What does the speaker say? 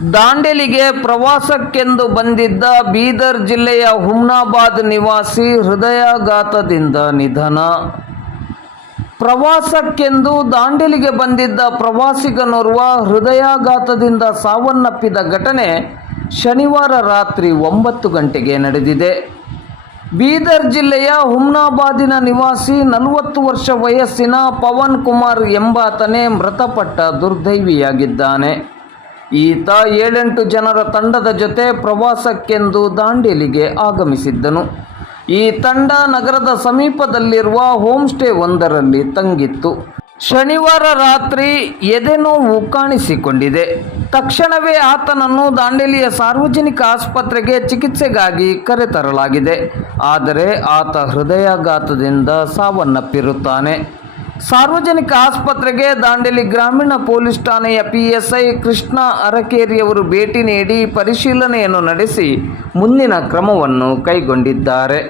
ದಾಂಡೇಲಿಗೆ ಪ್ರವಾಸಕ್ಕೆಂದು ಬಂದಿದ್ದ ಬೀದರ್ ಜಿಲ್ಲೆಯ ಹುಮ್ನಾಬಾದ್ ನಿವಾಸಿ ಹೃದಯಾಘಾತದಿಂದ ನಿಧನ. ಪ್ರವಾಸಕ್ಕೆಂದು ದಾಂಡೇಲಿಗೆ ಬಂದಿದ್ದ ಪ್ರವಾಸಿಗನೋರ್ವ ಹೃದಯಾಘಾತದಿಂದ ಸಾವನ್ನಪ್ಪಿದ ಘಟನೆ ಶನಿವಾರ ರಾತ್ರಿ ಒಂಬತ್ತು ಗಂಟೆಗೆ ನಡೆದಿದೆ. ಬೀದರ್ ಜಿಲ್ಲೆಯ ಹುಮ್ನಾಬಾದಿನ ನಿವಾಸಿ ನಲವತ್ತು ವರ್ಷ ವಯಸ್ಸಿನ ಪವನ್ ಕುಮಾರ್ ಎಂಬಾತನೇ ಮೃತಪಟ್ಟ ದುರ್ದೈವಿಯಾಗಿದ್ದಾನೆ. ಈತ ಏಳೆಂಟು ಜನರ ತಂಡದ ಜೊತೆ ಪ್ರವಾಸಕ್ಕೆಂದು ದಾಂಡೇಲಿಗೆ ಆಗಮಿಸಿದ್ದನು. ಈ ತಂಡ ನಗರದ ಸಮೀಪದಲ್ಲಿರುವ ಹೋಮ್ ಸ್ಟೇ ಒಂದರಲ್ಲಿ ತಂಗಿತ್ತು. ಶನಿವಾರ ರಾತ್ರಿ ಎದೆನೋವು ಕಾಣಿಸಿಕೊಂಡಿದೆ. ತಕ್ಷಣವೇ ಆತನನ್ನು ದಾಂಡೇಲಿಯ ಸಾರ್ವಜನಿಕ ಆಸ್ಪತ್ರೆಗೆ ಚಿಕಿತ್ಸೆಗಾಗಿ ಕರೆತರಲಾಗಿದೆ. ಆದರೆ ಆತ ಹೃದಯಾಘಾತದಿಂದ ಸಾವನ್ನಪ್ಪಿರುತ್ತಾನೆ. ಸಾರ್ವಜನಿಕ ಆಸ್ಪತ್ರೆಗೆ ದಾಂಡೇಲಿ ಗ್ರಾಮೀಣ ಪೊಲೀಸ್ ಠಾಣೆಯ ಪಿಎಸ್ಐ ಕೃಷ್ಣ ಅರಕೇರಿಯವರು ಭೇಟಿ ನೀಡಿ ಪರಿಶೀಲನೆಯನ್ನು ನಡೆಸಿ ಮುಂದಿನ ಕ್ರಮವನ್ನು ಕೈಗೊಂಡಿದ್ದಾರೆ.